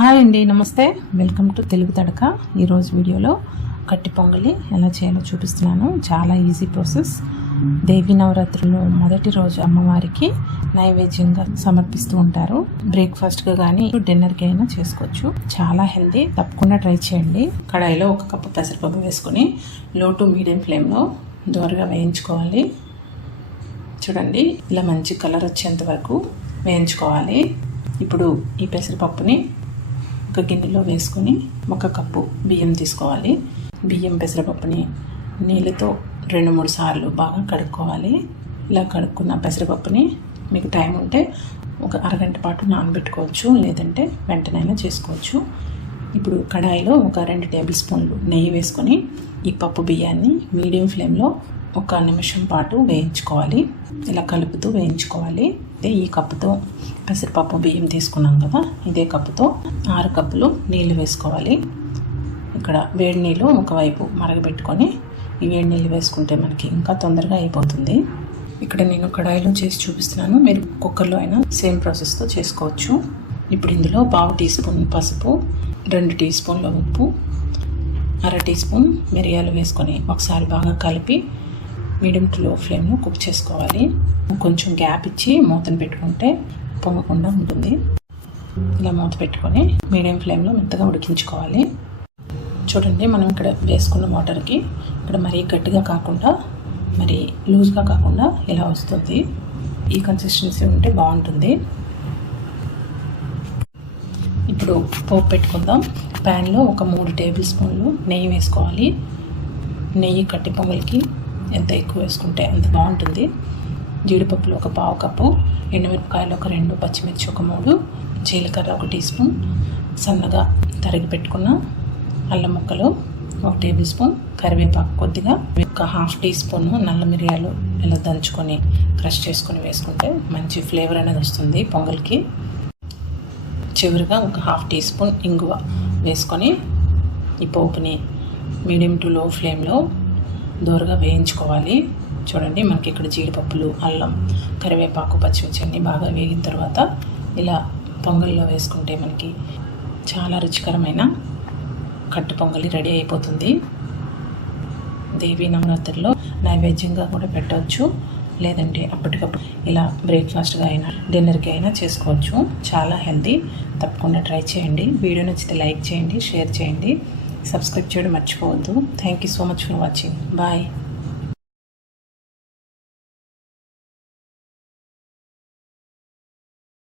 Hi అండి, నమస్తే. Welcome to Telugu Tadaka. ఈరోజు వీడియోలో కట్టి పొంగలి ఎలా చేయాలో చూపిస్తున్నాను. చాలా ఈజీ ప్రాసెస్. దేవీ నవరాత్రుల్లో మొదటి రోజు అమ్మవారికి నైవేద్యంగా సమర్పిస్తూ ఉంటారు. బ్రేక్ఫాస్ట్గా కానీ డిన్నర్కి అయినా చేసుకోవచ్చు. చాలా హెల్దీ, తప్పకుండా ట్రై చేయండి. కడాయిలో 1 కప్పు పెసరపప్పు వేసుకొని లో టు మీడియం ఫ్లేమ్లో దోరగా వేయించుకోవాలి. చూడండి, ఇలా మంచి కలర్ వచ్చేంత వరకు వేయించుకోవాలి. ఇప్పుడు ఈ పెసరపప్పుని ఒక గిన్నెలో వేసుకొని 1 కప్పు బియ్యం తీసుకోవాలి. బియ్యం పెసరపప్పుని నీళ్ళతో 2-3 సార్లు బాగా కడుక్కోవాలి. ఇలా కడుక్కున్న పెసరపప్పుని మీకు టైం ఉంటే ఒక అరగంట పాటు నానబెట్టుకోవచ్చు, లేదంటే వెంటనైనా చేసుకోవచ్చు. ఇప్పుడు కడాయిలో ఒక 2 టేబుల్ స్పూన్లు నెయ్యి వేసుకొని ఈ పప్పు బియ్యాన్ని మీడియం ఫ్లేమ్లో 1 నిమిషం పాటు వేయించుకోవాలి. ఇలా కలుపుతూ వేయించుకోవాలి. ఈ కప్పుతో పెసరపప్పు బియ్యం తీసుకున్నాం కదా, ఇదే కప్పుతో 6 కప్పులు నీళ్లు వేసుకోవాలి. ఇక్కడ వేడి నీళ్ళు ఒకవైపు మరగబెట్టుకొని ఈ వేడి నీళ్ళు వేసుకుంటే మనకి ఇంకా తొందరగా అయిపోతుంది. ఇక్కడ నేను కడాయిలో చేసి చూపిస్తున్నాను, మీరు కుక్కర్లో అయినా సేమ్ ప్రాసెస్తో చేసుకోవచ్చు. ఇప్పుడు ఇందులో 1/2 టీ స్పూన్ పసుపు, 2 టీ స్పూన్ల ఉప్పు, 1/2 టీ స్పూన్ మిరియాలు వేసుకొని ఒకసారి బాగా కలిపి మీడియం టు లో ఫ్లేమ్లో కుక్ చేసుకోవాలి. కొంచెం గ్యాప్ ఇచ్చి మూతను పెట్టుకుంటే పొంగకుండా ఉంటుంది. ఇలా మూత పెట్టుకొని మీడియం ఫ్లేమ్లో మెత్తగా ఉడికించుకోవాలి. చూడండి, మనం ఇక్కడ వేసుకున్న వాటర్కి ఇక్కడ మరీ గట్టిగా కాకుండా మరి లూజ్గా కాకుండా ఇలా వస్తుంది. ఈ కన్సిస్టెన్సీ ఉంటే బాగుంటుంది. ఇప్పుడు పోపు పెట్టుకుందాం. ప్యాన్లో ఒక 3 టేబుల్ స్పూన్లు నెయ్యి వేసుకోవాలి. నెయ్యి కట్టి పొంగలికి ఎంత ఎక్కువ వేసుకుంటే అంత బాగుంటుంది. జీడిపప్పులు ఒక 1/2 కప్పు, ఎండుమిరపకాయలు ఒక 2, పచ్చిమిర్చి ఒక 3, జీలకర్ర 1 టీ స్పూన్, సన్నగా తరిగి పెట్టుకున్న అల్లం ముక్కలు 1 టేబుల్ స్పూన్, కరివేపాకు కొద్దిగా, ఒక 1/2 టీ స్పూన్ నల్ల మిరియాలు ఇలా దంచుకొని క్రష్ చేసుకొని వేసుకుంటే మంచి ఫ్లేవర్ అనేది వస్తుంది పొంగల్కి. చివరిగా ఒక 1/2 టీ స్పూన్ ఇంగువ వేసుకొని ఈ పోపుని మీడియం టు లో ఫ్లేమ్లో దోరగా వేయించుకోవాలి. చూడండి, మనకి ఇక్కడ జీడిపప్పులు, అల్లం, కరివేపాకు, పచ్చిమిర్చి అన్నీ బాగా వేగిన తర్వాత ఇలా పొంగల్లో వేసుకుంటే మనకి చాలా రుచికరమైన కట్టు పొంగలి రెడీ అయిపోతుంది. దేవీ నవరాత్రుల్లో నైవేద్యంగా కూడా పెట్టవచ్చు, లేదంటే అప్పటికప్పుడు ఇలా బ్రేక్ఫాస్ట్గా అయినా డిన్నర్కి అయినా చేసుకోవచ్చు. చాలా హెల్తీ, తప్పకుండా ట్రై చేయండి. వీడియో నచ్చితే లైక్ చేయండి, షేర్ చేయండి, సబ్స్క్రైబ్ చేయడం మర్చిపోవద్దు. Thank you so much for watching. Bye.